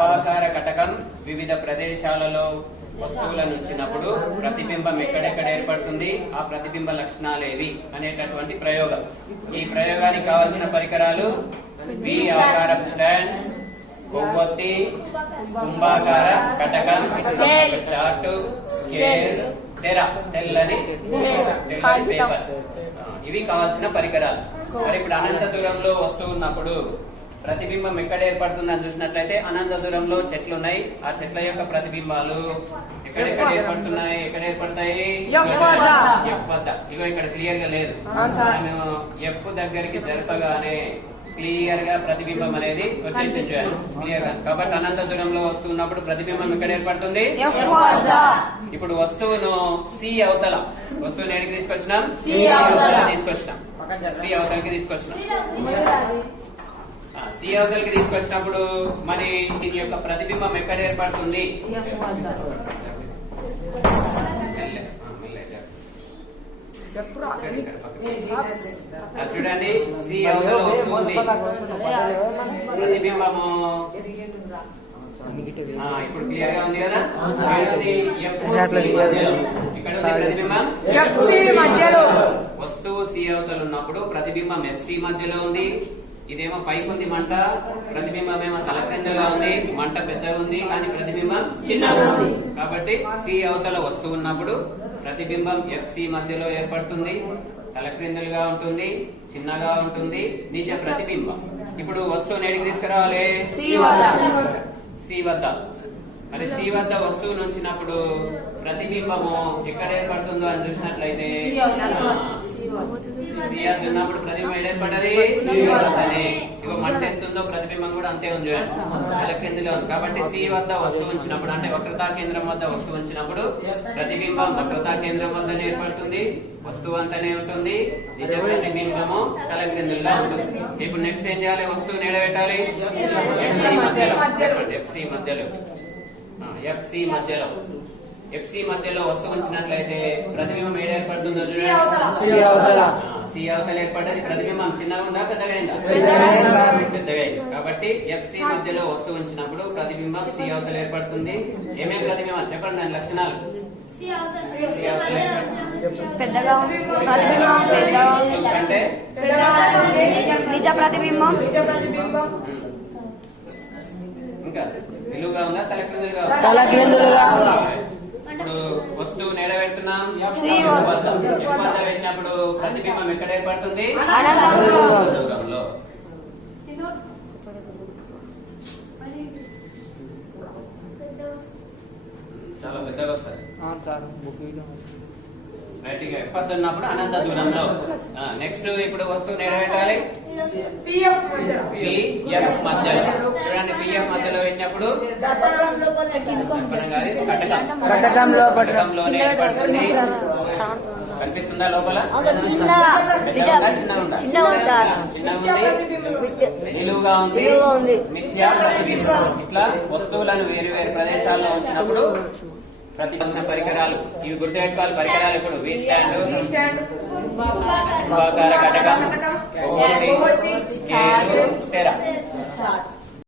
కుంభాకార కటకం వివిధ ప్రదేశాలలో వస్తువులను ఉంచినప్పుడు ప్రతిబింబం ఎక్కడెక్కడ ఏర్పడుతుంది, ఆ ప్రతిబింబ లక్షణాలు ఏవి అనేటటువంటి ప్రయోగం. ఈ ప్రయోగానికి కావాల్సిన పరికరాలు వి ఆకార స్టాండ్, కొవ్వొత్తి, కుంభాకార కటకం, చార్టు, స్కేల్, తెల్లని పేపర్. ఇవి కావాల్సిన పరికరాలు. మరి ఇప్పుడు అనంత దూరంలో వస్తువు ఉన్నప్పుడు ప్రతిబింబం ఎక్కడ ఏర్పడుతుందని చూసినట్లయితే అనంత దూరంలో చెట్లు ఉన్నాయి. ఆ చెట్ల యొక్క ప్రతిబింబాలు ఎక్కడెక్కడ ఏర్పడుతున్నాయి, ఎక్కడ ఏర్పడతాయి? ఎఫ్ వద్ద. ఇగో ఇక్కడ క్లియర్ గా లేదు. మేము ఎఫ్ దగ్గరికి జరపగానే క్లియర్ గా ప్రతిబింబం అనేది వచ్చేసి క్లియర్ గా. కాబట్టి అనంత దూరంలో వస్తున్నప్పుడు ప్రతిబింబం ఎక్కడ ఏర్పడుతుంది? ఇప్పుడు వస్తువును సి అవతల, వస్తువుని ఎక్కడికి తీసుకొచ్చినాం? తీసుకొచ్చినాం. సి అవతలకి తీసుకొచ్చినాం. సి అవతలకి తీసుకొచ్చినప్పుడు మరి దీని యొక్క ప్రతిబింబం ఎక్కడ ఏర్పడుతుంది? చూడండి, సి అవతల వస్తుంది ప్రతిబింబము. ఇప్పుడు క్లియర్ గా ఉంది కదా. వస్తువు సి అవతల ఉన్నప్పుడు ప్రతిబింబం ఎఫ్సి మధ్యలో ఉంది. ఇదేమో పైకి ఉంది మంట, ప్రతిబింబం ఏమో తలక్రిందులుగా ఉంది, మంట పెద్దగా ఉంది కానీ ప్రతిబింబం చిన్నగా ఉంది. కాబట్టి సి అవతల వస్తువు ఉన్నప్పుడు ప్రతిబింబం ఎఫ్సి మధ్యలో ఏర్పడుతుంది, తలక్రిందులుగా ఉంటుంది, చిన్నగా ఉంటుంది, నిజ ప్రతిబింబం. ఇప్పుడు వస్తువుని ఎడికి తీసుకురావాలి? సి వద్ద. మరి సి వద్ద వస్తువును ఉంచినప్పుడు ప్రతిబింబము ఎక్కడ ఏర్పడుతుందో అని చూసినట్లయితే సి వద్ద ఉన్నప్పుడు ప్రతిబింబం ఏర్పడ్డది ఇగో మంట ఎంత ఉందో ప్రతిబింబం కూడా అంతే ఉంది, తలక్రిందులో ఉంది. కాబట్టి సి వద్ద వస్తువు ఉంచినప్పుడు అంటే వక్రతా కేంద్రం వద్ద వస్తువు ఉంచినప్పుడు ప్రతిబింబం వక్రతా కేంద్రం వద్దనే ఏర్పడుతుంది, వస్తువు అంతానే ఉంటుంది, నిజ ప్రతిబింబము తలక్రిందులుగా ఉంటుంది. ఇప్పుడు నెక్స్ట్ ఏం చేయాలి? వస్తువుని ఎడబెట్టాలి ఎఫ్సి మధ్యలో. ఎఫ్సి మధ్యలో ఎఫ్సి మధ్యలో వస్తువు ఉంచినట్లయితే ప్రతిబింబం ఏడ ఏర్పడుతుందో సి అవతల ఏర్పడ్డది. ప్రతిబింబం చిన్నగా ఉందా పెద్దగా అయిందా? పెద్దగా అయింది. కాబట్టి ఎఫ్సి మధ్యలో వస్తువు ఉంచినప్పుడు ప్రతిబింబం సి అవతల ఏర్పడుతుంది. ఏమేమి ప్రతిబింబం చెప్పండి, దాని లక్షణాలు. పెద్దగా అంటే నిజ ప్రతిబింబం, ఇంకా నిలువుగా ఉందా తలక్రిందులుగా? ఇప్పుడు వస్తువు నెడబెడుతున్నాం, పెట్టినప్పుడు ప్రతిబింబం ఎక్కడ ఏర్పడుతుంది? దూరంలో. చాలా పెద్దగా వస్తుంది. ఎప్పటి ఉన్నప్పుడు అనంత దూరంలో. నెక్స్ట్ ఇప్పుడు వస్తువు నెడబెట్టాలి పిఎఫ్ మధ్యలో. చూడండి, పిఎఫ్ మధ్యలో పెట్టినప్పుడు కటకంలోనే ఏర్పడుతుంది. కనిపిస్తుందా లోపల? చిన్నగా ఉంది, నిలువుగా ఉంది, మిథ్యా ప్రతిబింబం. ఇట్లా వస్తువులను వేరు వేరు ప్రదేశాల్లో ఉంచినప్పుడు ప్రతిబింబ పరికరాలు ఇవి గుర్తుపెట్టుకోవాలి. పరికరాలు ఇప్పుడు వి స్టాండ్, కుంభాకార కటకం, తెర.